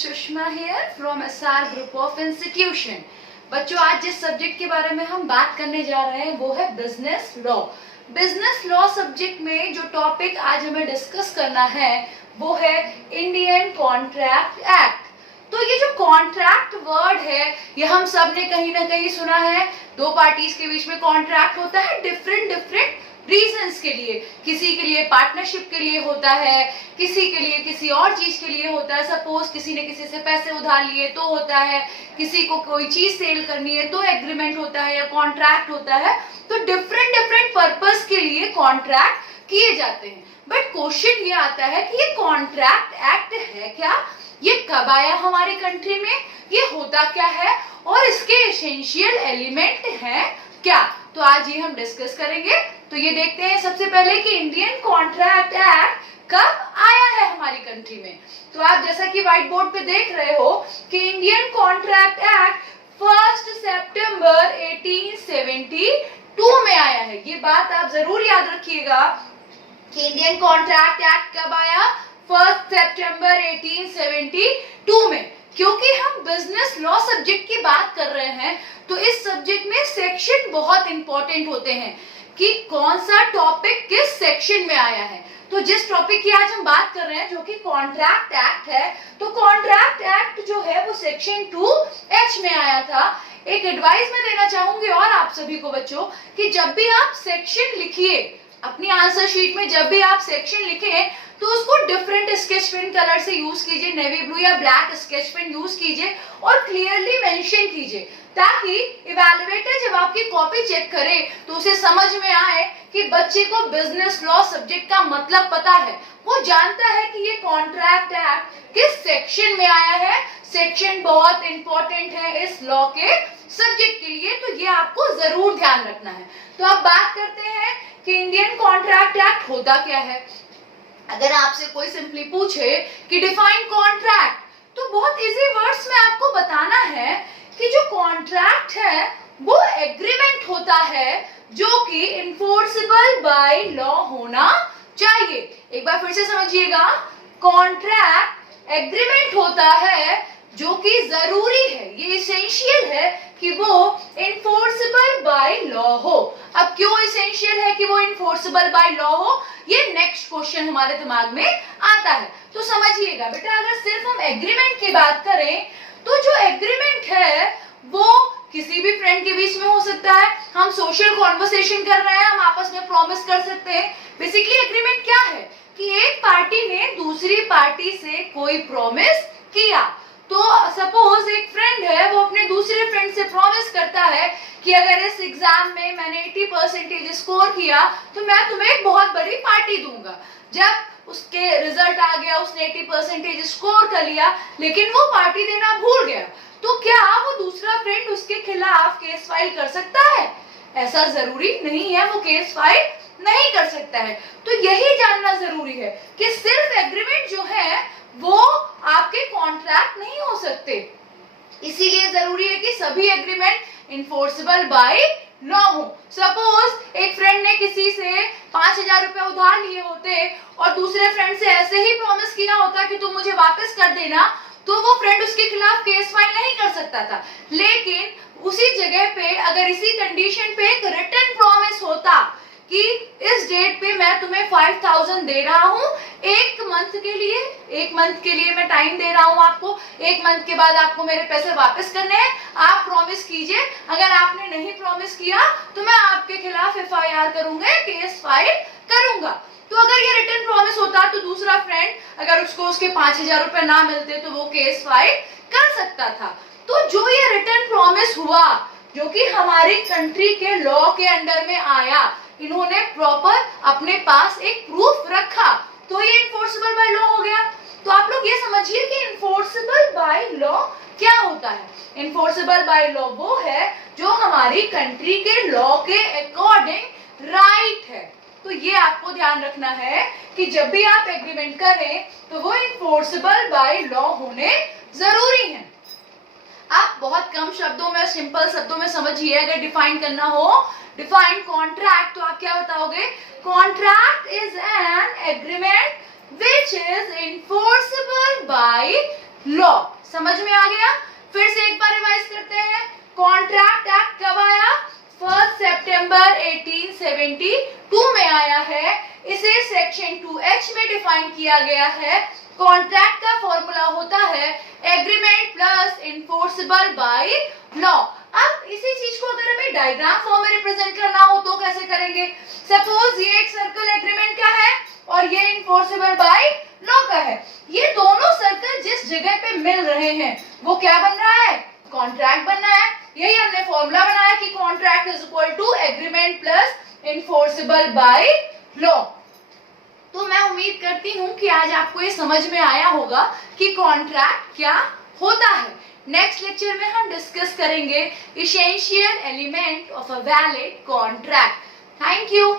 Sushma here from SR group of institution. बच्चों, आज जिस सब्जेक्ट के बारे में हम बात करने जा रहे हैं वो है business law. Business law subject में जो टॉपिक आज हमें डिस्कस करना है वो है इंडियन कॉन्ट्रैक्ट एक्ट। तो ये जो कॉन्ट्रैक्ट वर्ड है ये हम सब ने कहीं ना कहीं सुना है। दो पार्टीज के बीच में कॉन्ट्रैक्ट होता है डिफरेंट रीजंस के लिए। किसी के लिए पार्टनरशिप के लिए होता है, किसी के लिए किसी और चीज के लिए होता है। सपोज किसी ने किसी से पैसे उधार लिए तो होता है, किसी को कोई चीज सेल करनी है तो एग्रीमेंट होता है या कॉन्ट्रैक्ट होता है। तो डिफरेंट पर्पस के लिए कॉन्ट्रैक्ट किए जाते हैं। बट क्वेश्चन ये आता है कि ये कॉन्ट्रैक्ट एक्ट है क्या, ये कब आया हमारी कंट्री में, ये होता क्या है और इसके एसेंशियल एलिमेंट हैं क्या। तो आज ये हम डिस्कस करेंगे। तो ये देखते हैं सबसे पहले कि इंडियन कॉन्ट्रैक्ट एक्ट कब आया है हमारी कंट्री में। तो आप जैसा कि व्हाइट बोर्ड पे देख रहे हो कि इंडियन कॉन्ट्रैक्ट एक्ट 1 सितंबर 1872 में आया है। ये बात आप जरूर याद रखिएगा कि इंडियन कॉन्ट्रैक्ट एक्ट कब आया, 1 सितंबर 1872 में। क्योंकि हम बिजनेस लॉ सब्जेक्ट की बात कर रहे हैं तो इस सब्जेक्ट में सेक्शन बहुत इंपॉर्टेंट होते हैं कि कौन सा टॉपिक किस सेक्शन में आया है। तो जिस टॉपिक की आज हम बात कर रहे हैं जो कि कॉन्ट्रैक्ट एक्ट है, तो कॉन्ट्रैक्ट एक्ट जो है वो सेक्शन 2H में आया था। एक एडवाइस मैं देना चाहूंगी और आप सभी को बच्चों कि जब भी आप सेक्शन लिखिए अपनी आंसर शीट में, जब भी आप सेक्शन लिखें तो उसको डिफरेंट स्केच पेन कलर से यूज कीजिए, नेवी ब्लू या ब्लैक स्केच पेन यूज कीजिए और क्लियरली मेंशन कीजिए ताकि इवैल्यूएटर जब आपकी कॉपी चेक करे तो उसे समझ में आए कि बच्चे को बिजनेस लॉ सब्जेक्ट का मतलब पता है, वो जानता है कि ये कॉन्ट्रैक्ट एक्ट किस सेक्शन में आया है। सेक्शन बहुत इंपॉर्टेंट है इस लॉ के सब्जेक्ट के लिए, तो ये आपको जरूर ध्यान रखना है। तो अब बात करते हैं कि इंडियन कॉन्ट्रैक्ट एक्ट होता क्या है। अगर आपसे कोई सिंपली पूछे कि डिफाइन कॉन्ट्रैक्ट, तो बहुत इजी वर्ड्स में आपको बताना है कि जो कॉन्ट्रैक्ट है वो एग्रीमेंट होता है जो कि इन्फोर्सेबल बाय लॉ होना चाहिए। एक बार फिर से समझिएगा, कॉन्ट्रैक्ट एग्रीमेंट होता है जो कि जरूरी है, ये एसेंशियल है कि वो इन्फोर्सेबल बाय लॉ हो। अब क्यों एसेंशियल है कि वो इन्फोर्सेबल बाय लॉ हो, ये नेक्स्ट क्वेश्चन हमारे दिमाग में आता है। तो समझिएगा बेटा, अगर सिर्फ हम एग्रीमेंट की बात करें तो जो एग्रीमेंट है वो किसी भी फ्रेंड के बीच में हो सकता है। हम सोशल कॉन्वर्सेशन कर रहे हैं, हम आपस में प्रॉमिस कर सकते हैं। बेसिकली एग्रीमेंट क्या है कि एक पार्टी ने दूसरी पार्टी से कोई प्रॉमिस किया। तो सपोज एक फ्रेंड है, वो अपने दूसरे फ्रेंड से प्रॉमिस करता है कि अगर इस एग्जाम में मैंने 80% स्कोर किया तो मैं तुम्हें एक बहुत बड़ी पार्टी दूंगा। जब उसके रिजल्ट आ गया, उसने 80% स्कोर कर लिया लेकिन वो पार्टी देना भूल गया, तो क्या वो दूसरा फ्रेंड उसके खिलाफ केस फाइल कर सकता है? ऐसा जरूरी नहीं है, वो केस फाइल नहीं कर सकता है। तो यही जानना जरूरी है कि सिर्फ एग्रीमेंट जो है वो आपके कॉन्ट्रैक्ट नहीं हो सकते। इसीलिए जरूरी है कि सभी एग्रीमेंट इन्फोर्सेबल बाय लॉ हो। सपोज एक फ्रेंड ने किसी से 5000 रुपए उधार लिए होते और दूसरे फ्रेंड से ऐसे ही प्रॉमिस किया होता कि तुम मुझे वापस कर देना, तो वो फ्रेंड उसके खिलाफ केस फाइल नहीं कर सकता था। लेकिन उसी जगह पे अगर इसी कंडीशन पे एक रिटन प्रॉमिस होता कि इस डेट पे मैं तुम्हें 5000 दे रहा हूँ, एक मंथ के लिए मैं टाइम दे रहा हूँ आपको, एक मंथ के बाद आपको मेरे पैसे वापस करने हैं, आप प्रॉमिस कीजिए। अगर आपने नहीं प्रॉमिस किया तो मैं आपके खिलाफ FIR करूंगा, केस फाइल करूंगा। तो अगर ये रिटन प्रॉमिस होता तो दूसरा फ्रेंड अगर उसको उसके 5000 रुपए ना मिलते तो वो केस फाइल कर सकता था। तो जो ये रिटन प्रॉमिस हुआ जो कि हमारी कंट्री के लॉ के अंडर में आया, इन्होंने प्रॉपर अपने पास एक प्रूफ रखा, तो ये इन्फोर्सेबल बाय लॉ हो गया। तो आप लोग ये समझिए कि इन्फोर्सेबल बाय लॉ क्या होता है। इन्फोर्सेबल बाय लॉ वो है जो हमारी कंट्री के लॉ के अकॉर्डिंग राइट है। तो ये आपको ध्यान रखना है कि जब भी आप एग्रीमेंट करें तो वो इन्फोर्सेबल बाय लॉ होने जरूरी है। आप बहुत कम शब्दों में, सिंपल शब्दों में समझिए। अगर डिफाइन करना हो, डिफाइन कॉन्ट्रैक्ट, तो आप क्या बताओगे? Contract is an agreement which is enforceable by law. समझ में आ गया? फिर से एक बार रिवाइज करते हैं। कॉन्ट्रैक्ट एक्ट कब आया? 1 सितंबर 1872 में आया है। इसे सेक्शन 2H में डिफाइन किया गया है। कॉन्ट्रैक्ट का फॉर्मूला होता है agreement plus enforceable by law. अब इसी चीज को अगर हमें डायग्राम फॉर्म में रिप्रेजेंट करना हो तो कैसे करेंगे? सपोज ये एक सर्कल एग्रीमेंट का है और ये इन्फोर्सेबल बाय लॉ का है। ये दोनों सर्कल जिस जगह पे मिल रहे हैं वो क्या बन रहा है? कॉन्ट्रैक्ट बन रहा है। यही हमने फॉर्मूला बनाया कि contract is equal to agreement plus enforceable by law. तो मैं उम्मीद करती हूं कि आज आपको ये समझ में आया होगा कि कॉन्ट्रैक्ट क्या होता है। नेक्स्ट लेक्चर में हम डिस्कस करेंगे essential element of a valid contract. Thank you.